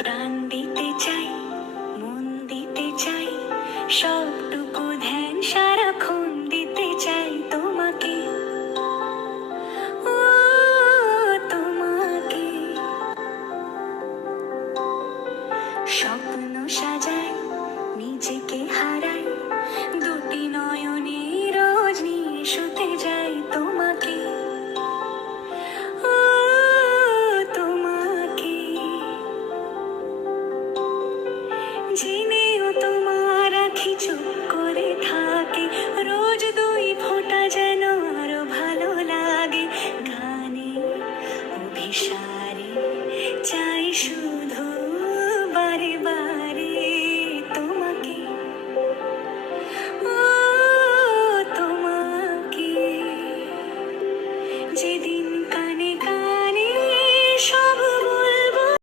প্রাণ দিতে চাই, মন দিতে চাই, সবটুকু ধ্যান সারাক্ষণ দিতে চাই তোমাকে, ও তোমাকে। স্বপ্ন সাজাই, নিজেকে হারাই, দুটি নয়নে রোজ নিয়ে শুধু